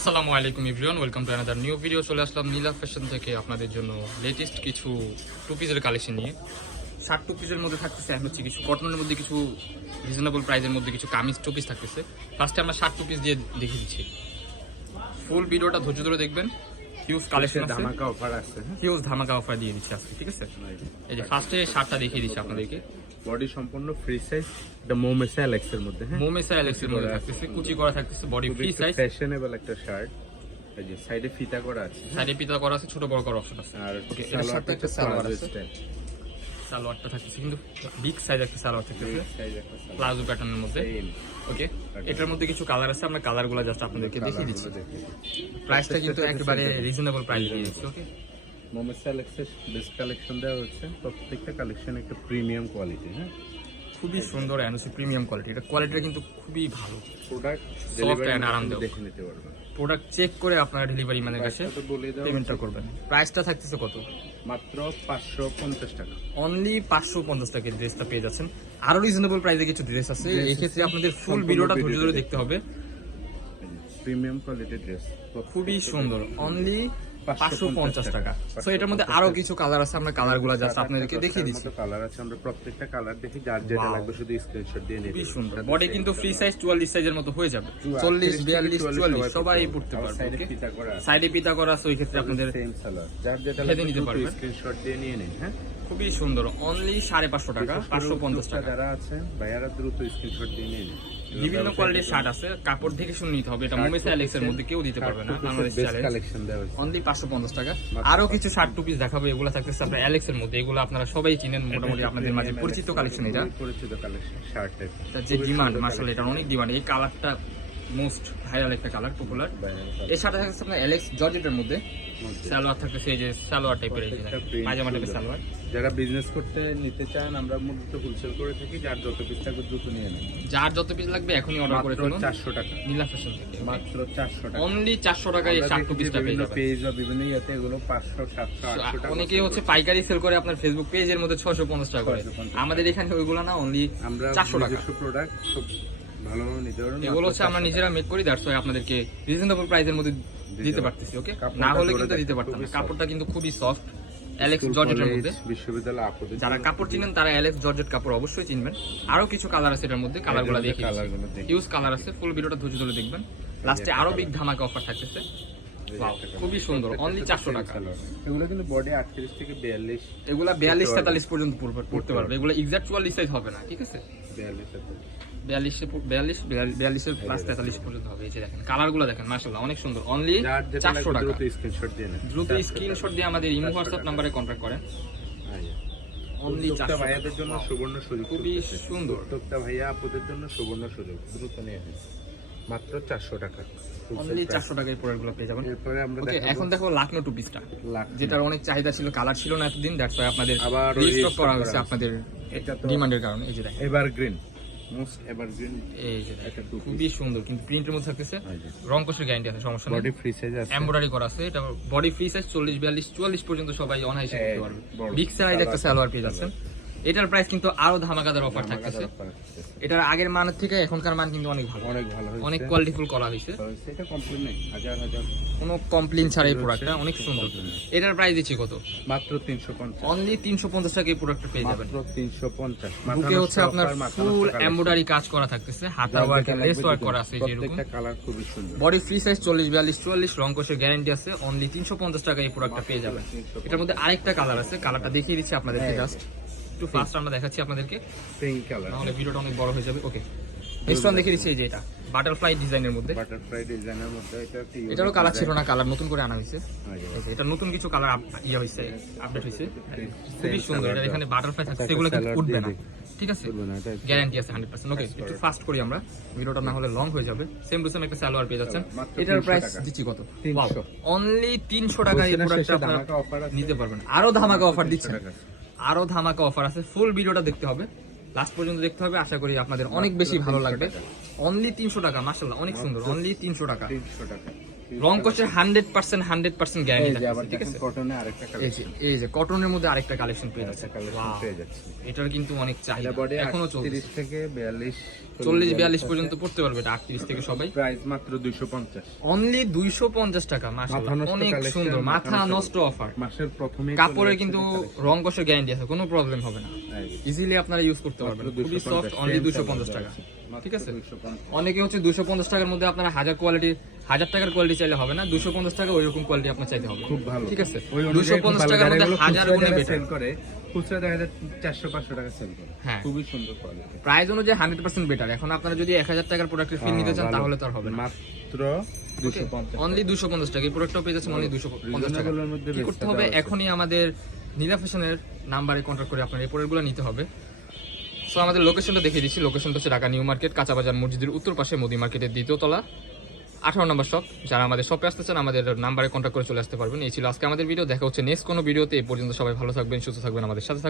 আসসালামু আলাইকুম everyone welcome to another new video চলে আসলাম নীলা ফ্যাশন থেকে আপনাদের জন্য লেটেস্ট কিছু টু পিসের কালেকশন নিয়ে। শার্ট টু পিসের মধ্যে থাকতেছে এখন হচ্ছে কিছু কটনের মধ্যে কিছু রিজনেবল প্রাইসের মধ্যে কিছু কামিজ টু পিস থাকতেছে। ফার্স্টে আমরা শার্ট টু পিস দিয়ে দেখিয়ে দিচ্ছি। ফুল ভিডিওটা ধৈর্য ধরে দেখবেন। হিউজ কালেকশন ধামাকা অফার আসছে হিউজ ধামাকা অফার দিয়ে দিচ্ছি আজকে ঠিক আছে? এই যে ফার্স্টে শার্টটা দেখিয়ে দিচ্ছি আপনাদেরকে। বডি সম্পূর্ণ ফ্রি সাইজ এটা মোমেসা অ্যালেক্স এর মধ্যে হ্যাঁ? মোমেসা অ্যালেক্সের মধ্যে থাকতেছে কুচি করা থাকতেছে বডি ফ্রি সাইজ ফ্যাশনেবল একটা শার্ট এই যে সাইডে ফিতা করা আছে সাইডে পিতা করা আছে ছোট বড় করার অপশন আছে। আর এটার সাথে একটা সালোয়ার আছে। সালোয়ারটা থাকতেছে কিন্তু বিগ সাইজ একটা সালোয়ার থাকতেছে। প্লাজো প্যাটার্নের মধ্যে। ওকে এটার মধ্যে কিছু কালার আছে আমরা কালারগুলো জাস্ট আপনাদেরকে দেখিয়ে দিচ্ছি। প্রাইসটা কিন্তু একেবারে রিজনেবল প্রাইস দিয়ে দিচ্ছি ওকে মোমেসা অ্যালেক্সের বেস্ট কালেকশন দেওয়া হচ্ছে প্রত্যেকটা কালেকশন একটা প্রিমিয়াম কোয়ালিটি হ্যাঁ? খুবই সুন্দর এনওসি প্রিমিয়াম কোয়ালিটি এটা কোয়ালিটিটা কিন্তু খুবই ভালো। প্রোডাক্ট Soft and আরামদায়ক। দেখে নিতে পারবেন। প্রোডাক্ট চেক করে আপনারা ডেলিভারি ম্যানের কাছে পেমেন্টটা করবেন। প্রাইসটা থাকতেছে কত? মাত্র পাঁচশো পঞ্চাশ টাকা। অনলি পাঁচশো পঞ্চাশ টাকার ড্রেসটা পেয়ে যাচ্ছেন। আরও রিজনেবল প্রাইসে কিছু ড্রেস আছে। এই ক্ষেত্রে আপনাদের ফুল ভিডিওটা ধৈর্য ধরে দেখতে দেখতে হবে। প্রিমিয়াম কোয়ালিটির ড্রেস খুবই সুন্দর। অনলি পাঁচশো পঞ্চাশ 550 টাকা। তো এটার মধ্যে আরও কিছু কালার আছে আমরা কালারগুলা জাস্ট আপনাদেরকে দেখিয়ে দিচ্ছি। কালার আছে আমরা প্রত্যেকটা কালার দেখি যার যেটা লাগবে শুধু স্ক্রিনশট দিয়ে নিতে সুন্দর। বডি কিন্তু ফ্রি সাইজ চুয়াল্লিশ সাইজের মতো হয়ে যাবে। চল্লিশ বিয়াল্লিশ চুয়াল্লিশ সবাই পড়তে পারবে সাইডে okay? করা সাইডে পিতা করা আছে ওই ক্ষেত্রে আপনাদের সেম সালোয়ার যার যেটা লাগবে নিতে পারবেন। স্ক্রিনশট দিয়ে নিয়ে নিন হ্যাঁ? খুবই সুন্দর। অনলি সাড়ে পাঁচশো টাকা পাঁচশো পঞ্চাশ টাকা। যারা আছে ভাইয়ারা দ্রুত স্ক্রিনশট দিয়ে নিয়ে নিন। বিভিন্ন কোয়ালিটির শার্ট আছে কাপড় দেখে শুনে নিতে হবে এটা মোমেসা অ্যালেক্স এর মধ্যে কেউ দিতে পারবে না বাংলাদেশ কালেকশন দেওয়া হয়েছে। অনলি পাঁচশো পঞ্চাশ টাকা। আরও কিছু শার্ট টু পিস দেখাবো এগুলো থাকতেছে আপনার অ্যালেক্স এর মধ্যে এগুলো আপনারা সবাই চিনেন মোটামুটি আপনাদের মাঝে। পরিচিত কালেকশন এটা। পরিচিত কালেকশন শার্টের যে ডিমান্ড মার্শাল এটা অনেক ডিমান্ড এই কালারটা মোস্ট ভাইরাল একটা কালার পপুলার এর সাথে থাকছে আপনার অ্যালেক্স জর্জেটের মধ্যে। সালোয়ার থাকতেছে এই যে সালোয়ার টাইপের এই যে দেখেন, টাইপের সালোয়ার। যারা বিজনেস করতে নিতে চান আমরা মূলত হোলসেল করে থাকি যার যত পিস দ্রুত নিয়ে নেন। যার যত পিস লাগবে এখনই অর্ডার করে ফেলুন চারশো টাকা। নীলা ফ্যাশন থেকে। মাত্র চারশো টাকা। অনলি চারশো টাকায় এই পিসটা পেয়ে যাবেন পেজ বা বিভিন্ন ইয়েতে এগুলো পাঁচশো সাতশো আটশো টাকা অনেকে হচ্ছে পাইকারি সেল করে আপনার ফেসবুক পেজের মধ্যে ছশো পঞ্চাশ টাকা করে। আমাদের এখানে ওইগুলো না অনলি আমরা চারশো টাকা। নিজস্ব প্রোডাক্ট ভালোভাবে নিতে পারবেন এগুলো হচ্ছে আমরা নিজেরা মেক করি দ্যাটস ওয়াই আপনাদেরকে রিজনেবল প্রাইসের মধ্যে দিতে পারতেছি ওকে না হলে কিন্তু দিতে পারতাম না। কাপড়টা কিন্তু খুবই সফট অ্যালেক্স জর্জেটের মধ্যে। বিশ্ববিদ্যালয় যারা কাপড় চিনেন তারা অ্যালেক্স জর্জেট কাপড় অবশ্যই চিনবেন। আরও কিছু কালার আছে এটার মধ্যে কালারগুলো দেখি। ইউজ কালার আছে ফুল ভিডিওটা ধৈর্য ধরে দেখবেন। লাস্টে আরও বিগ ধামাকা অফার থাকতেছে। খুবই সুন্দর অনলি চারশো টাকা। এগুলো কিন্তু বডি আটত্রিশ থেকে বিয়াল্লিশ এগুলা বিয়াল্লিশ তেতাল্লিশ পর্যন্ত পড়তে পারবে। এগুলো এক্সাক্ট চুয়াল্লিশ সাইজ হবে না ঠিক আছে? বিয়াল্লিশ বিয়াল্লিশে বিয়াল্লিশ বিয়াল্লিশের প্লাস তেতাল্লিশ পর্যন্ত হবে। এই যে দেখেন মার্শাল্লাহ অনেক সুন্দর। অনলি যার যেটা চারশো টাকা। দ্রুত স্ক্রিনশট দিয়ে দ্রুত স্ক্রিনশট দিয়ে আমাদের ইমো হোয়াটসঅ্যাপ নাম্বারে কন্ট্যাক্ট করেন। অনলি চারশো ভাইয়াদের জন্য সুবর্ণ সুযোগ খুবই সুন্দর। ভাইয়া আপুদের জন্য সুবর্ণ সুযোগ। দ্রুত নিয়ে মাত্র চারশো টাকা। অনলি চারশো টাকায় পেয়ে যাবেন। এরপরে আমরা এখন দেখো লাকনো টু পিসটা যেটার অনেক চাহিদা ছিল কালার ছিল না এতদিন দ্যাটস ওয়াই আপনাদের আবার রিস্টক করা করা হয়েছে হয়েছে। আপনাদের এটা ডিমান্ডের কারণে। এই যে দেখেন। Evergreen most evergreen. খুবই সুন্দর কিন্তু প্রিন্টের মধ্যে থাকতেছে রং কোষের গ্যারান্টি আছে সমস্যা নেই। বডি ফ্রি সাইজ আছে। এমব্রয়ডারি করা আছে এটা বডি ফ্রি সাইজ চল্লিশ বিয়াল্লিশ চুয়াল্লিশ পর্যন্ত সবাই অনায়াসে করতে পারবে। বিগ সাইজ একটা সালোয়ার পেয়ে যাচ্ছেন। এটার প্রাইস কিন্তু আরও ধামাকাদার অফার থাকতেছে। এটার আগের মানের থেকে এখনকার মান কিন্তু অনেক ভালো। অনেক ভালো অনেক কোয়ালিটিফুল করা হয়েছে। এটা কমপ্লিট নেই। হাজার হাজার। কোনো কমপ্লেন ছাড়া এই প্রোডাক্টটা অনেক সুন্দর। এটার প্রাইস দিচ্ছি কত? মাত্র তিনশো পঞ্চাশ। অনলি তিনশো পঞ্চাশ টাকা এই প্রোডাক্টটা পেয়ে যাবেন। মাত্র তিনশো পঞ্চাশ। বুকে হচ্ছে আপনার ফুল এমব্রয়ডারি কাজ করা থাকতেছে। হাতা ওয়ার্ক লেস ওয়ার্ক করা আছে যেরকম। প্রত্যেকটা কালার খুবই সুন্দর। বডি ফ্রি সাইজ চল্লিশ বিয়াল্লিশ চুয়াল্লিশ রং কোষের গ্যারান্টি আছে। অনলি তিনশো পঞ্চাশ টাকা এই প্রোডাক্টটা পেয়ে যাবেন। এটার মধ্যে আরেকটা কালার আছে। কালারটা দেখিয়ে দিচ্ছি আপনাদেরকে হ্যাঁ। জাস্ট একটু ফার্স্ট আমরা দেখাচ্ছি আপনাদেরকে। পিঙ্ক কালার নাহলে ভিডিওটা অনেক বড় হয়ে যাবে। ওকে নেক্সট ওয়ান দেখিয়ে দিচ্ছি এই যে এটা। বাটারফ্লাই ডিজাইনের মধ্যে। বাটারফ্লাই ডিজাইনের মধ্যে এটা একটা unique এটারও কালার ছিল না কালার নতুন করে আনা হয়েছে। হ্যাঁ, এটা নতুন কিছু কালার ইয়ে হয়েছে আপডেট হয়েছে। খুবই সুন্দর। এটা এখানে বাটারফ্লাই থাকছে এগুলো কিন্তু উঠবে না। ঠিক আছে? গ্যারান্টি আছে হান্ড্রেড পার্সেন্ট ওকে একটু ফাস্ট করি আমরা। ভিডিওটা না হলে লং হয়ে যাবে। সেম টু সেম একটা সালোয়ার পেয়ে যাচ্ছেন। এটার প্রাইস দিচ্ছি কত? 300 অনলি তিনশো টাকা এই প্রোডাক্টটা আপনারা। নিতে পারবেন। আরও ধামাকা অফার 300 দিচ্ছেন। আরও ধামাকা অফার আছে। ফুল ভিডিওটা দেখতে হবে। লাস্ট পর্যন্ত দেখতে হবে। আশা করি আপনাদের অনেক বেশি ভালো 300 লাগবে। অনলি তিনশো টাকা মাসাল্লাহ অনেক সুন্দর। অনলি তিনশো টাকা। তিনশো টাকা। রং hundred percent hundred percent guarantee ঠিক আছে? কটনে আরেকটা এই যে কটনের মধ্যে আরেকটা কালেকশন পেয়ে যাচ্ছে। এটার কিন্তু অনেক চাহিদা। এখনও 30 থেকে 42 চল্লিশ বিয়াল্লিশ পর্যন্ত পড়তে পারবে এটা আটত্রিশ থেকে সবাই। প্রাইস মাত্র 250 অনলি দুইশো পঞ্চাশ টাকা নষ্ট অনেক সুন্দর মাথা নষ্ট অফার মাসের প্রথমে কাপড়ের কিন্তু রং কষের গ্যারান্টি আছে কোনো প্রবলেম হবে না। ইজিলি আপনারা ইউজ করতে পারবেন। খুবই সফট অনলি দুশো পঞ্চাশ টাকা। ঠিক আছে? অনেকে হচ্ছে দুশো পঞ্চাশ টাকার মধ্যে আপনারা হাজার কোয়ালিটি হাজার টাকার কোয়ালিটি চাইলে হবে না দুশো পঞ্চাশ টাকা ওইরকম কোয়ালিটি আপনার চাইতে হবে। খুব ভালো। ঠিক আছে? দুশো পঞ্চাশ টাকার মধ্যে হাজার গুণে বেটার সেল করে খুচরা দেখা যায় 400 500 টাকা সেল করে। হ্যাঁ। খুবই সুন্দর কোয়ালিটি প্রাইস অনুযায়ী হান্ড্রেড পার্সেন্ট বেটার এখন আপনারা যদি এক হাজার টাকার প্রোডাক্টের ফিল নিতে চান তাহলে তো আর হবে না। মাত্র অনলি দুশো পঞ্চাশ টাকা। এই প্রোডাক্টটাও পেয়ে যাচ্ছেন অনলি দুশো পঞ্চাশ টাকা। Reasonable এর মধ্যে কি করতে হবে? এখনই আমাদের নীলা ফ্যাশনের নাম্বারে কন্ট্যাক্ট করে আপনার এই প্রোডাক্টগুলো নিতে হবে। সো আমাদের লোকেশনটা দেখিয়ে দিচ্ছি। লোকেশনটা হচ্ছে ঢাকা নিউ মার্কেট, কাঁচাবাজার মসজিদের উত্তর পাশে মোদি মার্কেটের দ্বিতীয় তলা। আঠারো নম্বর শপ যারা আমাদের শপে আসতে চান, আমাদের নাম্বারে কন্ট্যাক্ট করে চলে আসতে পারবেন। এই ছিল আজকে আমাদের ভিডিও দেখা হচ্ছে নেক্সট কোনো ভিডিওতে এই পর্যন্ত সবাই ভালো থাকবেন, সুস্থ থাকবেন, আমাদের সাথে থাকবেন।